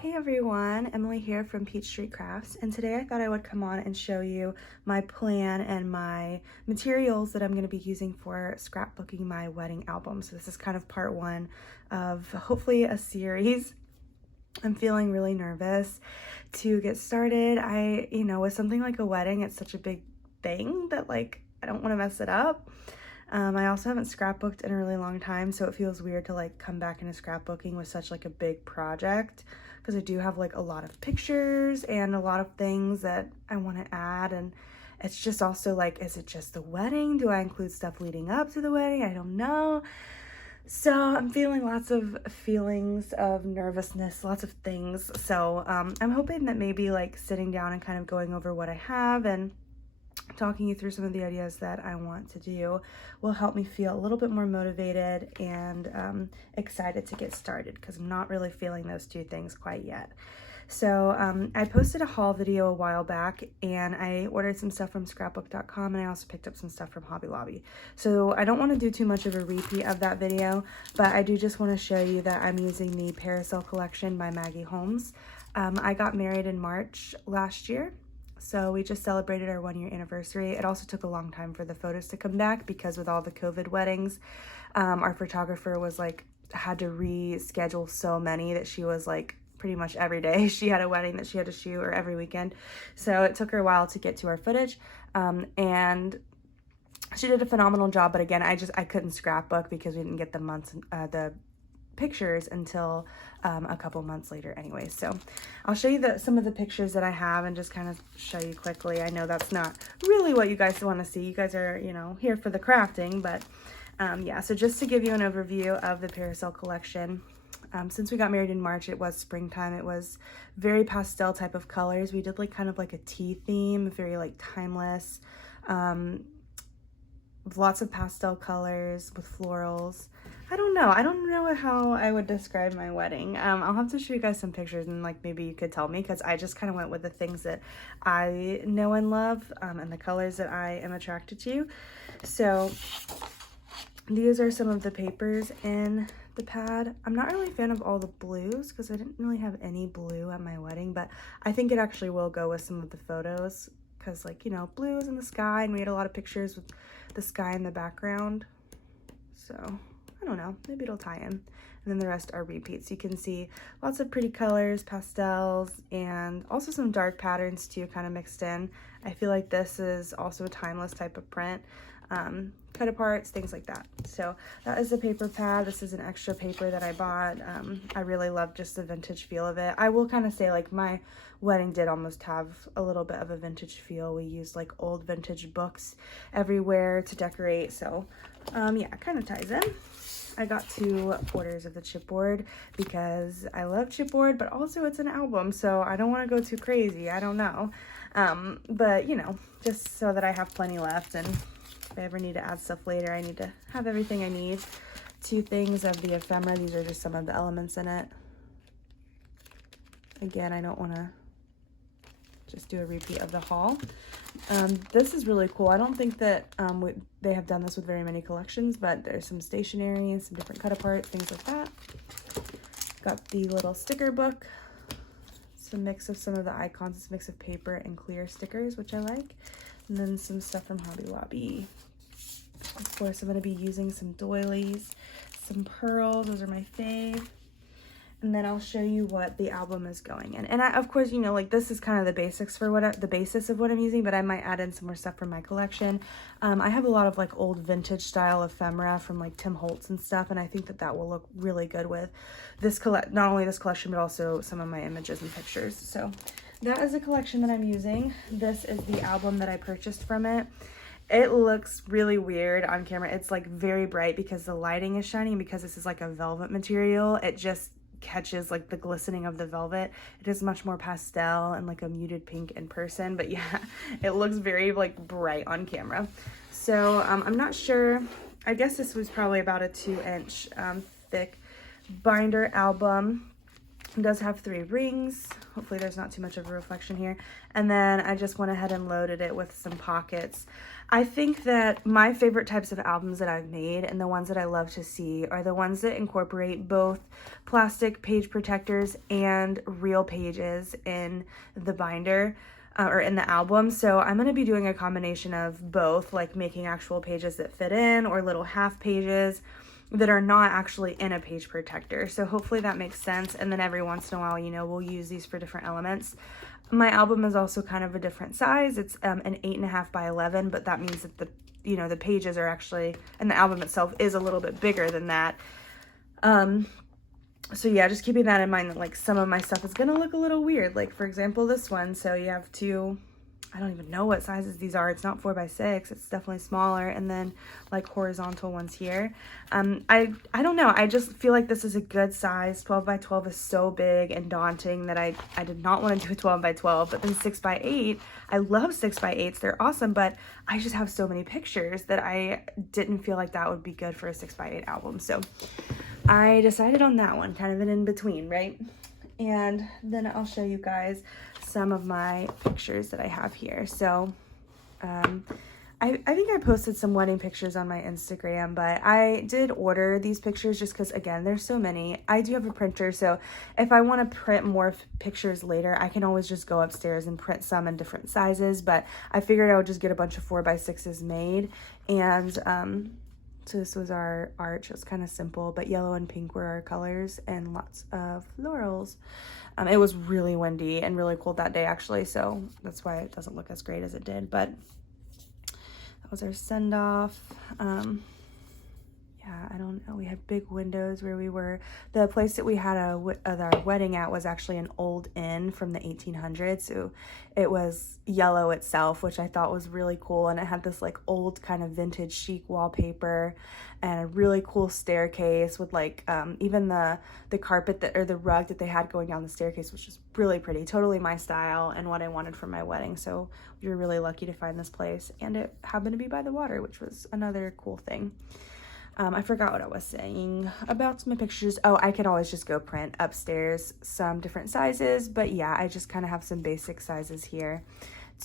Hey everyone, Emily here from Peach Street Crafts, and today I thought I would come on and show you my plan and my materials that I'm going to be using for scrapbooking my wedding album. So this is kind of part one of hopefully a series. I'm feeling really nervous to get started. With something like a wedding, it's such a big thing that I don't want to mess it up. I also haven't scrapbooked in a really long time, so it feels weird to come back into scrapbooking with such a big project, because I do have a lot of pictures and a lot of things that I want to add. And it's just also is it just the wedding? Do I include stuff leading up to the wedding? I don't know. So I'm feeling lots of feelings of nervousness, lots of things. So I'm hoping that maybe sitting down and kind of going over what I have and talking you through some of the ideas that I want to do will help me feel a little bit more motivated and excited to get started, because I'm not really feeling those two things quite yet. So I posted a haul video a while back, and I ordered some stuff from scrapbook.com, and I also picked up some stuff from Hobby Lobby. So I don't want to do too much of a repeat of that video, but I do just want to show you that I'm using the Parasol collection by Maggie Holmes. I got married in March last year, so we just celebrated our 1-year anniversary. It also took a long time for the photos to come back, because with all the COVID weddings, our photographer was had to reschedule so many that she was pretty much every day she had a wedding that she had to shoot, or every weekend. So it took her a while to get to our footage, and she did a phenomenal job. But again, I couldn't scrapbook because we didn't get the pictures until a couple months later anyway. So I'll show you some of the pictures that I have and just kind of show you quickly. I know that's not really what you guys want to see. You guys are, here for the crafting, but yeah. So just to give you an overview of the Parasol collection, since we got married in March, it was springtime. It was very pastel type of colors. We did kind of a tea theme, very timeless, with lots of pastel colors with florals. I don't know how I would describe my wedding. I'll have to show you guys some pictures, and maybe you could tell me, because I just kind of went with the things that I know and love, and the colors that I am attracted to. So these are some of the papers in the pad. I'm not really a fan of all the blues, because I didn't really have any blue at my wedding, but I think it actually will go with some of the photos, because blue is in the sky, and we had a lot of pictures with the sky in the background. So I don't know, maybe it'll tie in. And then the rest are repeats. You can see lots of pretty colors, pastels, and also some dark patterns too, kind of mixed in. I feel like this is also a timeless type of print. Cut aparts, things like that. So that is the paper pad. This is an extra paper that I bought. I really love just the vintage feel of it. I will kind of say my wedding did almost have a little bit of a vintage feel. We used old vintage books everywhere to decorate. So yeah, it kind of ties in. I got 2 orders of the chipboard because I love chipboard, but also it's an album, so I don't want to go too crazy. I don't know. But just so that I have plenty left, and if I ever need to add stuff later, I need to have everything I need. 2 things of the ephemera. These are just some of the elements in it. Again, I don't want to just do a repeat of the haul. This is really cool. I don't think that they have done this with very many collections, but there's some stationery and some different cut apart, things like that. Got the little sticker book. It's a mix of some of the icons. It's a mix of paper and clear stickers, which I like. And then some stuff from Hobby Lobby. Of course, I'm going to be using some doilies, some pearls. Those are my fave. And then I'll show you what the album is going in. And of course, this is kind of the basics for the basis of what I'm using, but I might add in some more stuff from my collection. I have a lot of old vintage style ephemera from Tim Holtz and stuff, and I think that will look really good with this not only this collection, but also some of my images and pictures. So that is the collection that I'm using. This is the album that I purchased from it. It looks really weird on camera. It's very bright because the lighting is shining, because this is a velvet material. It just catches the glistening of the velvet. It is much more pastel and a muted pink in person, but yeah, it looks very bright on camera. So I'm not sure. I guess this was probably about a 2-inch thick binder album. It does have 3 rings. Hopefully there's not too much of a reflection here. And then I just went ahead and loaded it with some pockets. I think that my favorite types of albums that I've made and the ones that I love to see are the ones that incorporate both plastic page protectors and real pages in the binder or in the album. So I'm going to be doing a combination of both, like making actual pages that fit in or little half pages that are not actually in a page protector. So hopefully that makes sense. And then every once in a while, you know, we'll use these for different elements. My album is also kind of a different size. It's an 8.5 by 11, but that means that the pages are actually, and the album itself is a little bit bigger than that. So yeah, just keeping that in mind that like some of my stuff is gonna look a little weird. Like for example, this one. So you have two, I don't even know what sizes these are. It's not 4x6. It's definitely smaller. And then like horizontal ones here. I don't know. I just feel like this is a good size. 12 by 12 is so big and daunting that I did not want to do a 12 by 12, but then 6 by 8, I love 6 by 8s. They're awesome, but I just have so many pictures that I didn't feel like that would be good for a 6 by 8 album. So I decided on that one, kind of an in-between, right? And then I'll show you guys some of my pictures that I have here. So I think I posted some wedding pictures on my Instagram, but I did order these pictures just because, again, there's so many. I do have a printer, so if I want to print more pictures later, I can always just go upstairs and print some in different sizes, but I figured I would just get a bunch of 4x6s made. And so this was our arch. It was kind of simple, but yellow and pink were our colors and lots of florals. It was really windy and really cold that day, actually, so that's why it doesn't look as great as it did, but that was our send-off. Yeah, I don't know. We had big windows where we were. The place that we had our wedding at was actually an old inn from the 1800s. So it was yellow itself, which I thought was really cool. And it had this like old kind of vintage chic wallpaper and a really cool staircase with like even the carpet or the rug that they had going down the staircase, which was really pretty. Totally my style and what I wanted for my wedding. So we were really lucky to find this place. And it happened to be by the water, which was another cool thing. I forgot what I was saying about my pictures. Oh, I could always just go print upstairs some different sizes, but yeah, I just kind of have some basic sizes here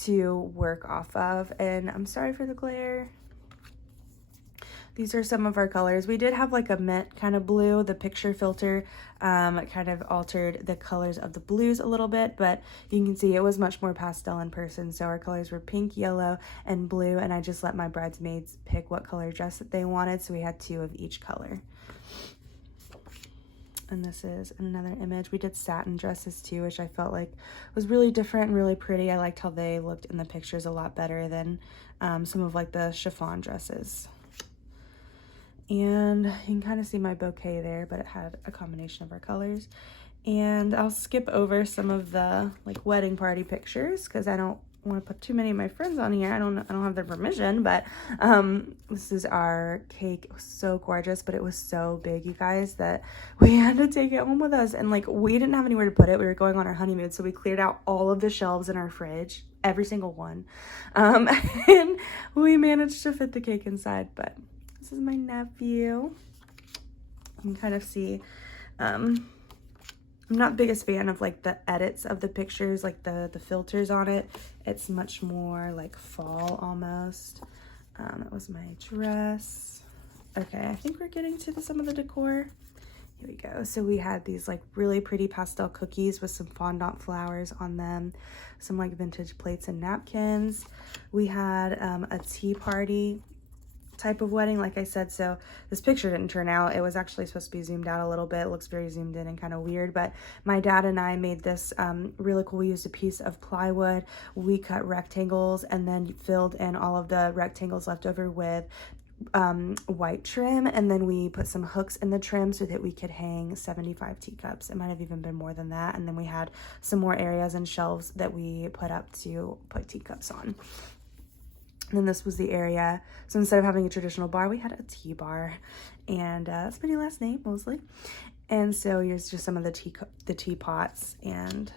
to work off of. And I'm sorry for the glare. These are some of our colors. We did have like a mint kind of blue. The picture filter kind of altered the colors of the blues a little bit, but you can see it was much more pastel in person. So our colors were pink, yellow, and blue, and I just let my bridesmaids pick what color dress that they wanted. So we had 2 of each color. And this is another image. We did satin dresses too, which I felt like was really different and really pretty. I liked how they looked in the pictures a lot better than some of like the chiffon dresses. And you can kind of see my bouquet there, but it had a combination of our colors. And I'll skip over some of the like wedding party pictures because I don't want to put too many of my friends on here. I don't have their permission, but this is our cake. It was so gorgeous, but it was so big, you guys, that we had to take it home with us. And like we didn't have anywhere to put it. We were going on our honeymoon, so we cleared out all of the shelves in our fridge, every single one, and we managed to fit the cake inside. But this is my nephew. You can kind of see, I'm not the biggest fan of like the edits of the pictures, like the filters on it. It's much more like fall almost. That was my dress. Okay, I think we're getting to some of the decor. Here we go. So we had these like really pretty pastel cookies with some fondant flowers on them, some like vintage plates and napkins. We had a tea party type of wedding, like I said. So this picture didn't turn out. It was actually supposed to be zoomed out a little bit. It looks very zoomed in and kind of weird, but my dad and I made this really cool. We used a piece of plywood. We cut rectangles and then filled in all of the rectangles left over with white trim, and then we put some hooks in the trim so that we could hang 75 teacups. It might have even been more than that. And then we had some more areas and shelves that we put up to put teacups on. And then this was the area. So instead of having a traditional bar, we had a tea bar. And that's my last name, mostly. And so here's just some of the teapots. And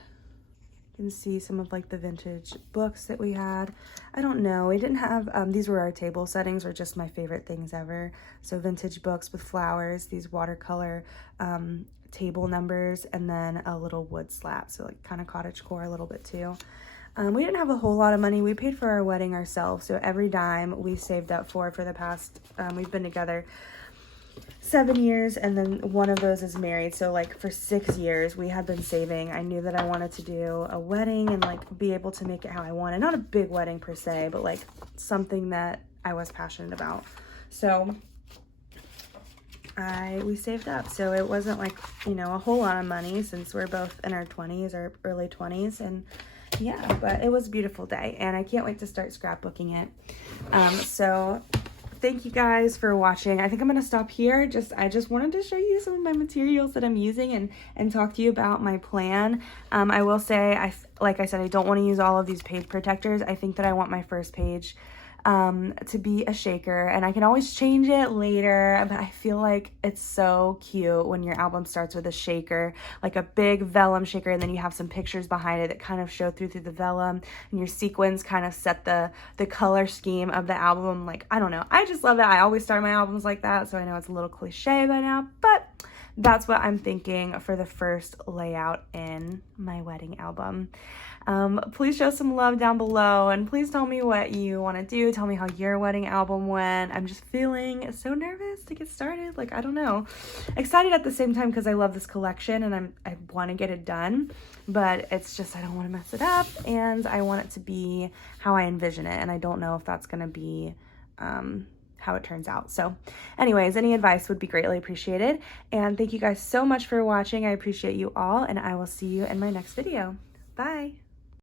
you can see some of like the vintage books that we had. I don't know. We didn't have, these were our table settings, were just my favorite things ever. So vintage books with flowers, these watercolor table numbers, and then a little wood slat. So like kind of cottagecore a little bit too. We didn't have a whole lot of money. We paid for our wedding ourselves, so every dime we saved up for the past, we've been together 7 years, and then one of those is married, so like for 6 years we had been saving. I knew that I wanted to do a wedding and like be able to make it how I wanted. Not a big wedding per se, but like something that I was passionate about. So we saved up, so it wasn't like, you know, a whole lot of money since we're both in our 20s or early 20s, and yeah, but it was a beautiful day, and I can't wait to start scrapbooking it. So thank you guys for watching. I think I'm gonna stop here. I just wanted to show you some of my materials that I'm using and talk to you about my plan. I will say, like I said, I don't want to use all of these page protectors. I think that I want my first page to be a shaker, and I can always change it later, but I feel like it's so cute when your album starts with a shaker, like a big vellum shaker, and then you have some pictures behind it that kind of show through the vellum, and your sequins kind of set the color scheme of the album. Like, I don't know, I just love it. I always start my albums like that, so I know it's a little cliche by now, but that's what I'm thinking for the first layout in my wedding album. Please show some love down below, and please tell me what you want to do. Tell me how your wedding album went. I'm just feeling so nervous to get started. Like, I don't know. Excited at the same time because I love this collection and I want to get it done, but it's just I don't want to mess it up, and I want it to be how I envision it, and I don't know if that's going to be how it turns out. So anyways, any advice would be greatly appreciated, and thank you guys so much for watching. I appreciate you all, and I will see you in my next video. Bye.